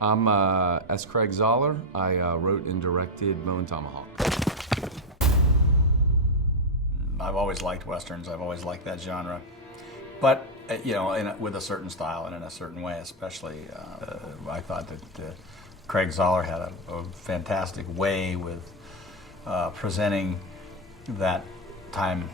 I'm as Craig Zahler. I wrote and directed Bone Tomahawk. I've always liked Westerns. I've always liked that genre. But, you know, with a certain style and in a certain way, especially. I thought that Craig Zahler had a fantastic way with presenting that time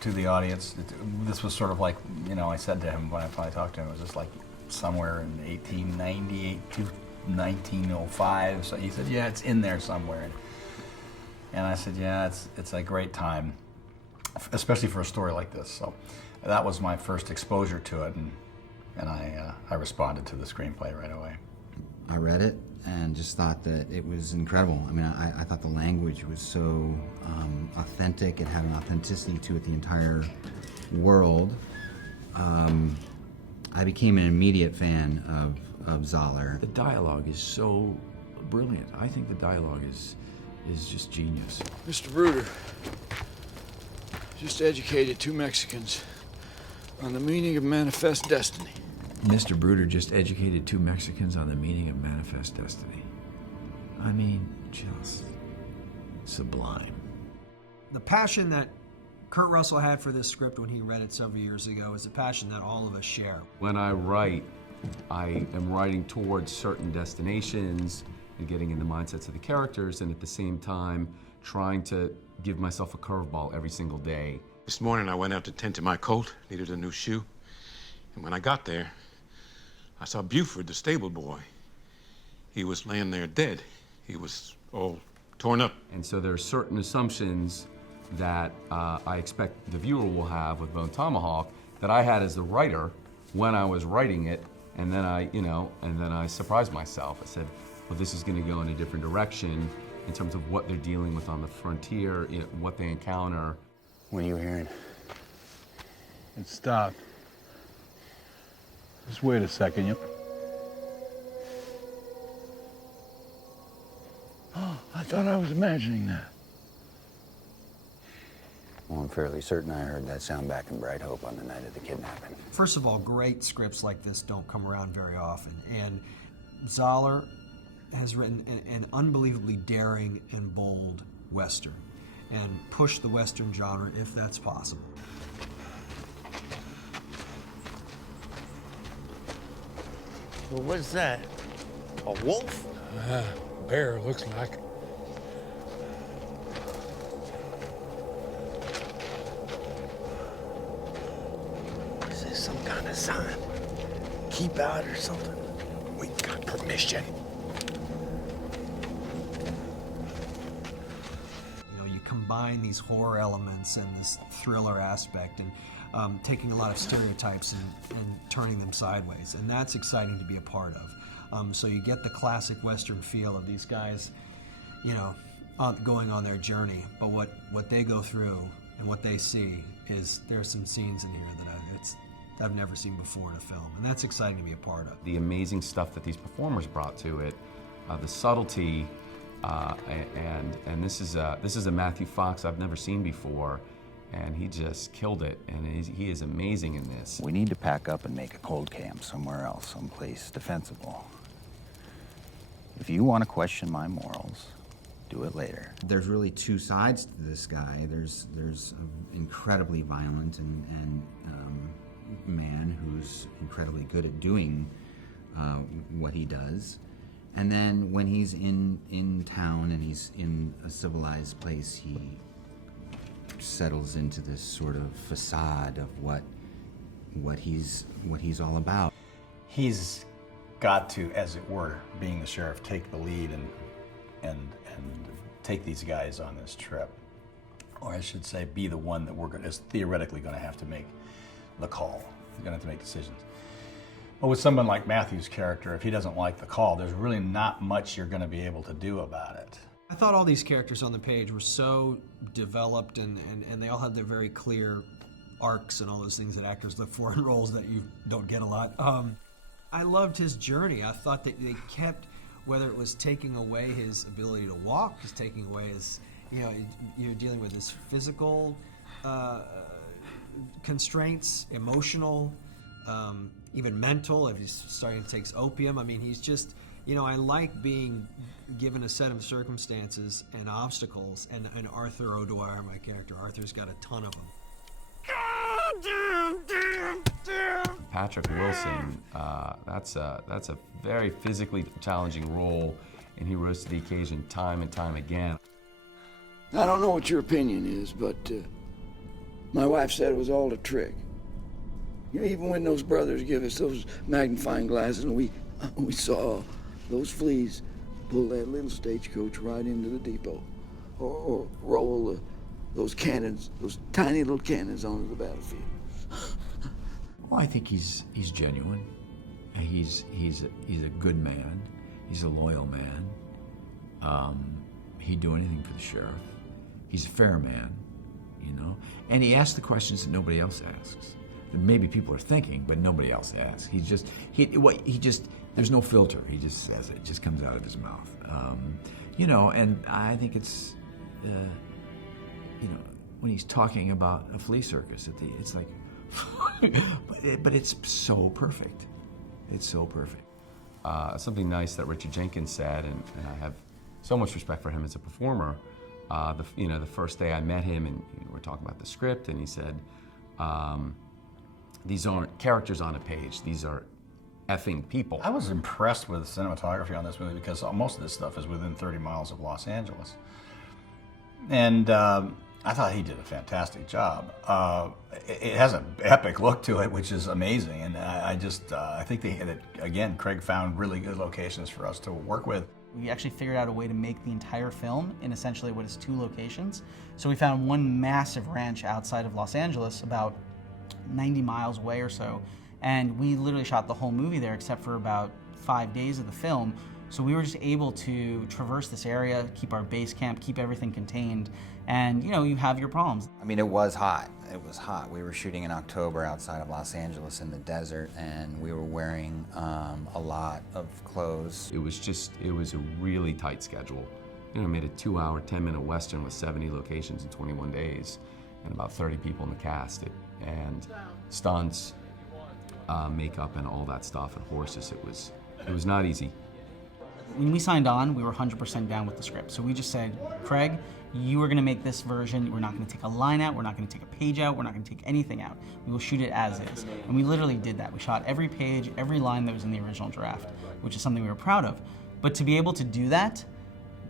to the audience. This was sort of like, you know, I said to him when I finally talked to him, it was just like somewhere in 1898 to 1905. So he said, yeah, it's in there somewhere. And I said, yeah, it's a great time, especially for a story like this. So that was my first exposure to it, and I responded to the screenplay right away. I read it and just thought that it was incredible. I mean, I thought the language was so authentic. It had an authenticity to it, the entire world. I became an immediate fan of Zahler. The dialogue is so brilliant. I think the dialogue is just genius. Mr. Bruder just educated two Mexicans on the meaning of manifest destiny. Mr. Bruder just educated two Mexicans on the meaning of manifest destiny. I mean, just sublime. The passion that Kurt Russell had for this script when he read it several years ago is a passion that all of us share. When I write, I am writing towards certain destinations and getting in the mindsets of the characters, and at the same time trying to give myself a curveball every single day. This morning I went out to tend to my colt, needed a new shoe. And when I got there, I saw Buford, the stable boy. He was laying there dead. He was all torn up. And so there are certain assumptions that I expect the viewer will have with Bone Tomahawk that I had as the writer when I was writing it, and then I surprised myself. I said, well, this is going to go in a different direction in terms of what they're dealing with on the frontier, what they encounter. What are you hearing? It stopped. Just wait a second. Yep. Oh, I thought I was imagining that. Well, I'm fairly certain I heard that sound back in Bright Hope on the night of the kidnapping. First of all, great scripts like this don't come around very often, and Zahler has written an unbelievably daring and bold Western, and pushed the Western genre if that's possible. Well, what's that? A wolf? Bear, looks like. Is this some kind of sign? Keep out or something? We got permission. You know, you combine these horror elements and this thriller aspect, and taking a lot of stereotypes and turning them sideways, and that's exciting to be a part of. So you get the classic Western feel of these guys, you know, going on their journey, but what they go through and what they see is there's some scenes in here that I've never seen before in a film, and that's exciting to be a part of. The amazing stuff that these performers brought to it, the subtlety, and this is a Matthew Fox I've never seen before, and he just killed it, and he is amazing in this. We need to pack up and make a cold camp somewhere else, someplace defensible. If you want to question my morals, do it later. There's really two sides to this guy. There's an incredibly violent and man who's incredibly good at doing what he does. And then when he's in town and he's in a civilized place, he settles into this sort of facade of what he's all about. He's got to, as it were, being the sheriff, take the lead and take these guys on this trip, or I should say, be the one that is theoretically going to have to make the call. He's going to have to make decisions. But with someone like Matthew's character, if he doesn't like the call, there's really not much you're going to be able to do about it. I thought all these characters on the page were so developed, and they all had their very clear arcs and all those things that actors look for in roles that you don't get a lot. I loved his journey. I thought that they kept, whether it was taking away his ability to walk, just taking away his, you know, you're dealing with his physical constraints, emotional, even mental, if he's starting to take opium. I mean, he's just, you know, I like being given a set of circumstances and obstacles, and Arthur O'Dwyer, my character, Arthur's got a ton of them. Patrick Wilson, that's a very physically challenging role, and he rose to the occasion time and time again. I don't know what your opinion is, but my wife said it was all a trick. You know, even when those brothers give us those magnifying glasses and we saw those fleas pull that little stagecoach right into the depot, or roll those cannons, those tiny little cannons onto the battlefield. Well, I think he's genuine. He's a good man. He's a loyal man. He'd do anything for the sheriff. He's a fair man, you know. And he asks the questions that nobody else asks. That maybe people are thinking, but nobody else asks. He just there's no filter. He just says it. It just comes out of his mouth. You know, and I think it's, you know, when he's talking about a flea circus, it's like, but it's so perfect. It's so perfect. Something nice that Richard Jenkins said, and I have so much respect for him as a performer. The first day I met him, and we're talking about the script, and he said, "These aren't characters on a page. These are effing people." I was impressed with the cinematography on this movie because most of this stuff is within 30 miles of Los Angeles, and I thought he did a fantastic job. It has an epic look to it, which is amazing, and I think that again, Craig found really good locations for us to work with. We actually figured out a way to make the entire film in essentially what is 2 locations. So we found one massive ranch outside of Los Angeles, about 90 miles away or so, and we literally shot the whole movie there except for about 5 days of the film. So we were just able to traverse this area, keep our base camp, keep everything contained, and you know, you have your problems. I mean, it was hot. It was hot. We were shooting in October outside of Los Angeles in the desert, and we were wearing a lot of clothes. It was a really tight schedule. You know, I made a 2-hour, 10-minute Western with 70 locations in 21 days, and about 30 people in the cast. And stunts, makeup, and all that stuff, and horses. It was not easy. When we signed on, we were 100% down with the script. So we just said, Craig, you are going to make this version. We're not going to take a line out. We're not going to take a page out. We're not going to take anything out. We will shoot it as is. And we literally did that. We shot every page, every line that was in the original draft, which is something we were proud of. But to be able to do that,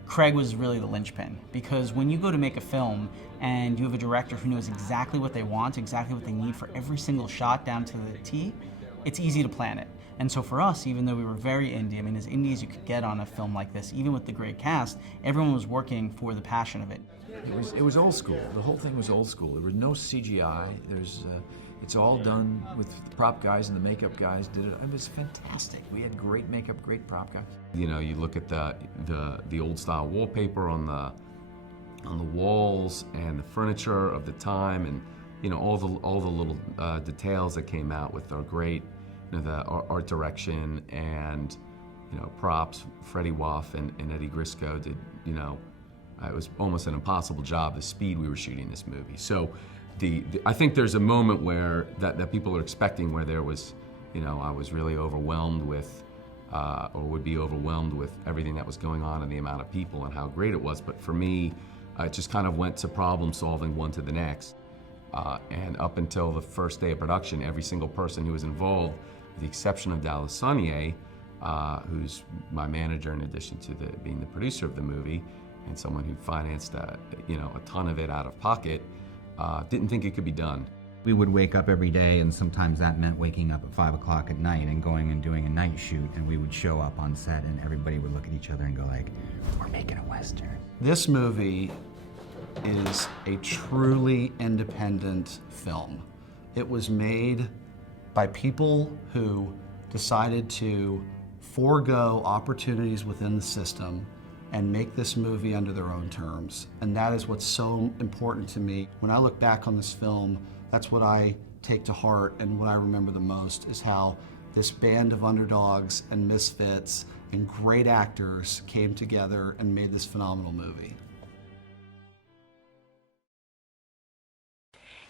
Craig was really the linchpin. Because when you go to make a film and you have a director who knows exactly what they want, exactly what they need for every single shot down to the T, it's easy to plan it. And so for us, even though we were very indie, I mean, as indie as you could get on a film like this, even with the great cast, everyone was working for the passion of it. It was old school. The whole thing was old school. There was no CGI. It's all done with the prop guys and the makeup guys did it. It was fantastic. We had great makeup, great prop guys. You know, you look at the old style wallpaper on the walls and the furniture of the time, and you know, all the little details that came out with our great, you know, the art direction and, you know, props. Freddie Wuff and Eddie Grisco did, you know, it was almost an impossible job, the speed we were shooting this movie. So I think there's a moment where that people are expecting where there was, you know, I was really overwhelmed with, or would be overwhelmed with everything that was going on and the amount of people and how great it was. But for me, it just kind of went to problem solving one to the next. And up until the first day of production, every single person who was involved, with the exception of Dallas Saunier, who's my manager in addition to being the producer of the movie, and someone who financed you know, a ton of it out of pocket, didn't think it could be done. We would wake up every day, and sometimes that meant waking up at 5 o'clock at night and going and doing a night shoot, and we would show up on set and everybody would look at each other and go like, we're making a Western. This movie is a truly independent film. It was made by people who decided to forego opportunities within the system and make this movie under their own terms. And that is what's so important to me. When I look back on this film, that's what I take to heart, and what I remember the most is how this band of underdogs and misfits and great actors came together and made this phenomenal movie.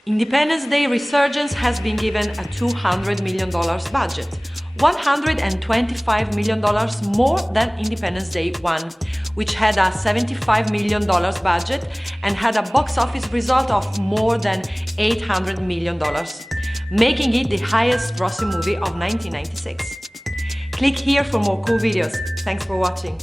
Independence Day Resurgence has been given a $200 million budget, $125 million more than Independence Day 1, which had a $75 million budget and had a box office result of more than $800 million, making it the highest grossing movie of 1996. Click here for more cool videos. Thanks for watching.